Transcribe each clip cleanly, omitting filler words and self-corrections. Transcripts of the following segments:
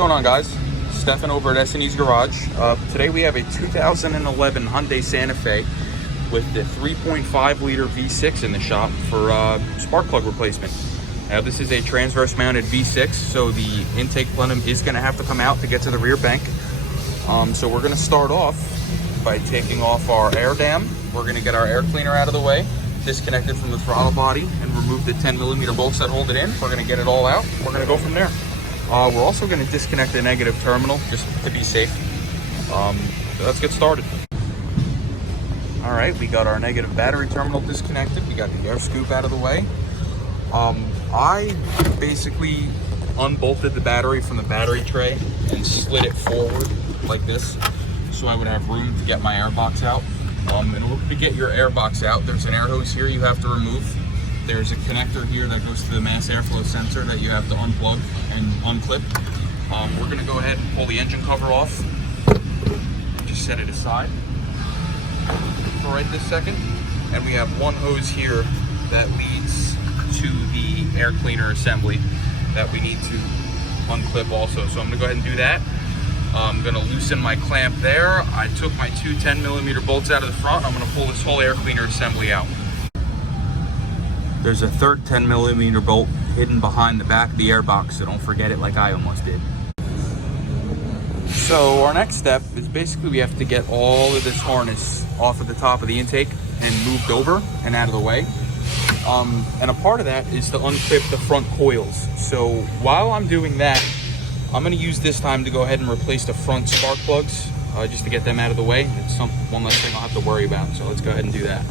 going on, guys? Stefan over at S&E's Garage. Today we have a 2011 Hyundai Santa Fe with the 3.5 liter V6 in the shop for spark plug replacement. Now this is a transverse mounted V6, so the intake plenum is going to have to come out to get to the rear bank. So we're going to start off by taking off our air dam. We're going to get our air cleaner out of the way, disconnect it from the throttle body, and remove the 10mm bolts that hold it in. We're going to get it all out. We're going to go from there. We're also going to disconnect the negative terminal just to be safe. So let's get started. All right, we got our negative battery terminal disconnected. We got the air scoop out of the way. I basically unbolted the battery from the battery tray and slid it forward like this, so I would have room to get my air box out. In order to get your air box out, there's an air hose here you have to remove. There's a connector here that goes to the mass airflow sensor that you have to unplug and unclip. We're going to go ahead and pull the engine cover off. Just set it aside for right this second. And we have one hose here that leads to the air cleaner assembly that we need to unclip also. So I'm going to go ahead and do that. I'm going to loosen my clamp there. I took my two 10mm bolts out of the front. I'm going to pull this whole air cleaner assembly out. There's a third 10mm bolt hidden behind the back of the airbox, so don't forget it like I almost did. So our next step is basically we have to get all of this harness off of the top of the intake and moved over and out of the way. And a part of that is to unclip the front coils. So while I'm doing that, I'm going to use this time to go ahead and replace the front spark plugs, just to get them out of the way. It's one less thing I'll have to worry about, so let's go ahead and do that.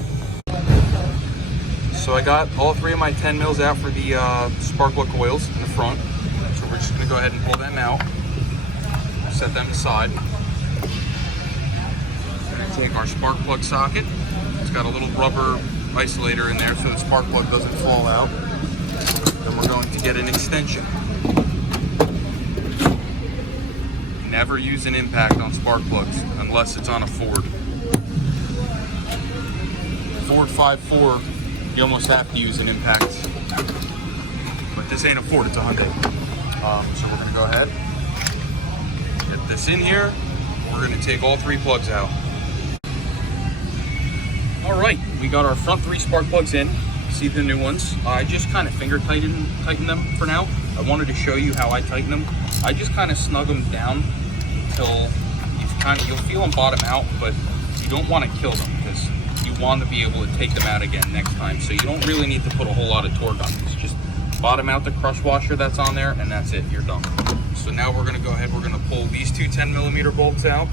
So I got all three of my 10 mils out for the spark plug coils in the front. So we're just going to go ahead and pull them out, set them aside. We're going to take our spark plug socket. It's got a little rubber isolator in there so the spark plug doesn't fall out. Then we're going to get an extension. Never use an impact on spark plugs unless it's on a Ford. Ford 5.4, you almost have to use an impact. But this ain't a Ford, it's a Hyundai. So we're gonna go ahead, get this in here. We're gonna take all three plugs out. All right, we got our front three spark plugs in. See the new ones. I just kind of finger tighten them for now. I wanted to show you how I tighten them. I just kind of snug them down until you'll feel them bottom out, but you don't want to kill them because you want to be able to take them out again next time. So you don't really need to put a whole lot of torque on this. Just bottom out the crush washer that's on there, and that's it. You're done. So now we're going to go ahead. We're going to pull these two 10mm bolts out.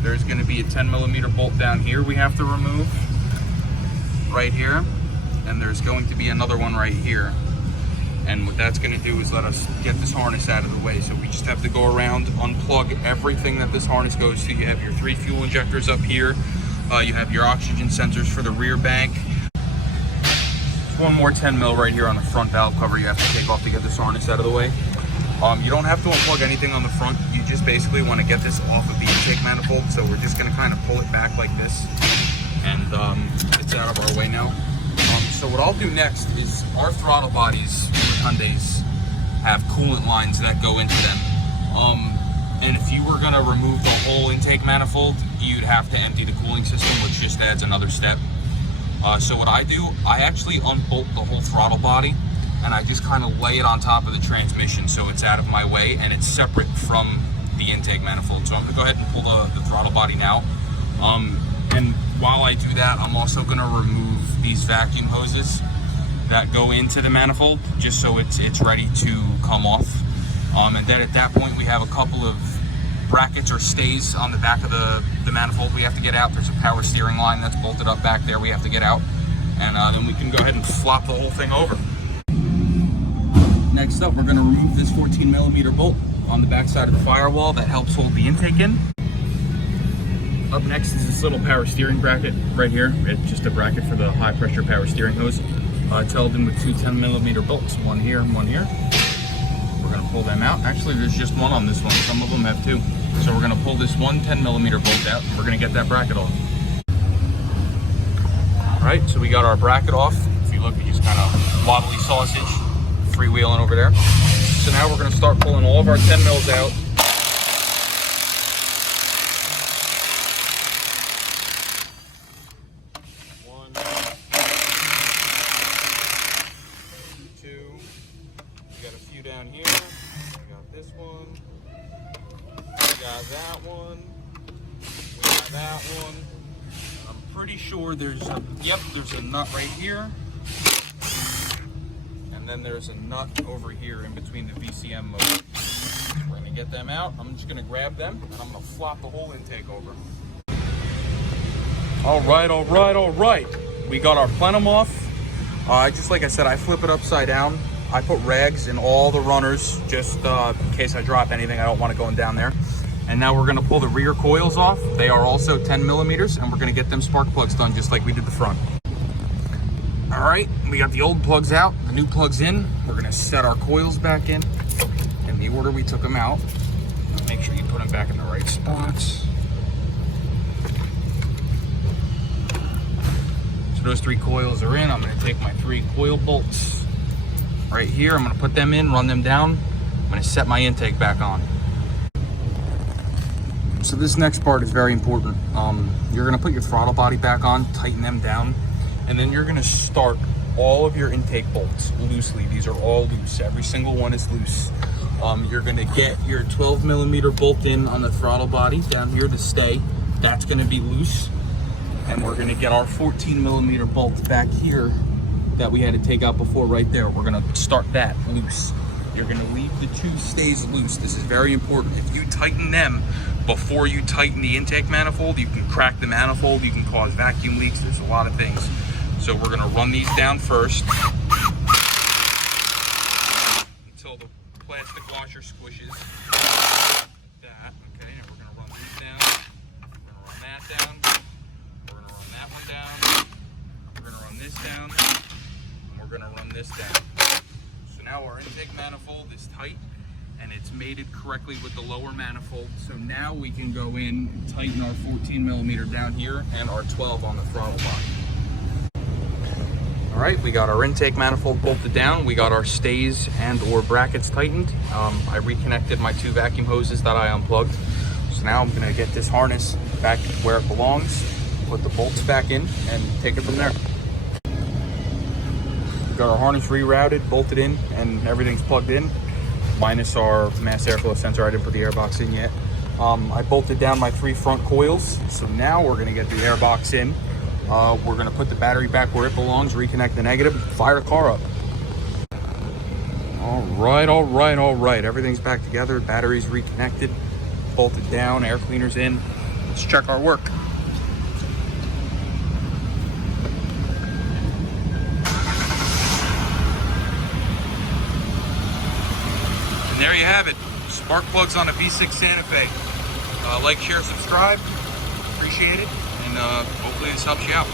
There's going to be a 10mm bolt down here we have to remove right here, and there's going to be another one right here. And what that's going to do is let us get this harness out of the way. So we just have to go around, unplug everything that this harness goes to. You have your three fuel injectors up here. You have your oxygen sensors for the rear bank. One more 10 mil right here on the front valve cover you have to take off to get this harness out of the way. You don't have to unplug anything on the front. You just basically want to get this off of the intake manifold. So we're just going to kind of pull it back like this. And it's out of our way now. So what I'll do next is our throttle bodies with Hyundais have coolant lines that go into them. And if you were going to remove the whole intake manifold, you'd have to empty the cooling system, which just adds another step. So what I do, I actually unbolt the whole throttle body and I just kind of lay it on top of the transmission so it's out of my way and it's separate from the intake manifold. So I'm going to go ahead and pull the throttle body now. And while I do that, I'm also going to remove these vacuum hoses that go into the manifold just so it's ready to come off. And then at that point we have a couple of brackets or stays on the back of the manifold we have to get out. There's a power steering line that's bolted up back there we have to get out, and then we can go ahead and flop the whole thing over. Next up, we're going to remove this 14mm bolt on the back side of the firewall that helps hold the intake in. Up next is this little power steering bracket right here. It's just a bracket for the high pressure power steering hose. It's held in with two 10mm bolts, one here and one here. We're going to pull them out. Actually, there's just one on this one. Some of them have two. So we're going to pull this one 10mm bolt out, and we're going to get that bracket off. All right, so we got our bracket off. If you look, we just kind of wobbly sausage, freewheeling over there. So now we're going to start pulling all of our 10 mils out down here. We got this one. We got that one. We got that one. I'm pretty sure there's a nut right here. And then there's a nut over here in between the VCM motor. We're gonna get them out. I'm just gonna grab them and I'm gonna flop the whole intake over. All right. We got our plenum off. Just like I said, I flip it upside down. I put rags in all the runners just in case I drop anything I don't want it going down there. And now we're gonna pull the rear coils off. They are also 10 millimeters and we're gonna get them spark plugs done just like we did the front. All right, we got the old plugs out, the new plugs in. We're gonna set our coils back in the order we took them out. Make sure you put them back in the right spots. So those 3 coils are in. I'm gonna take my 3 coil bolts right here. I'm gonna put them in, run them down. I'm gonna set my intake back on. So this next part is very important. You're gonna put your throttle body back on, tighten them down, and then you're gonna start all of your intake bolts loosely. These are all loose. Every single one is loose. You're gonna get your 12 millimeter bolt in on the throttle body down here to stay. That's gonna be loose. And we're gonna get our 14 millimeter bolt back here that we had to take out before right there. We're gonna start that loose. You're gonna leave the 2 stays loose. This is very important. If you tighten them before you tighten the intake manifold, you can crack the manifold, you can cause vacuum leaks. There's a lot of things. So we're gonna run these down first until the plastic washer squishes. Like that, okay, and we're gonna run these down. We're gonna run that down. We're gonna run that one down. We're gonna run this down. And we're gonna run this down. So now our intake manifold is tight and it's mated correctly with the lower manifold. So now we can go in and tighten our 14 millimeter down here and our 12 on the throttle body. All right, we got our intake manifold bolted down. We got our stays and or brackets tightened. I reconnected my 2 vacuum hoses that I unplugged. So now I'm gonna get this harness back where it belongs, put the bolts back in and take it from there. We got our harness rerouted, bolted in, and everything's plugged in, minus our mass airflow sensor. I didn't put the airbox in yet. I bolted down my 3 front coils. So now we're gonna get the airbox in. We're gonna put the battery back where it belongs, reconnect the negative, fire the car up. All right. Everything's back together, battery's reconnected, bolted down, air cleaner's in. Let's check our work. And there you have it, spark plugs on a V6 Santa Fe. Like, share, subscribe, appreciate it. And hopefully this helps you out.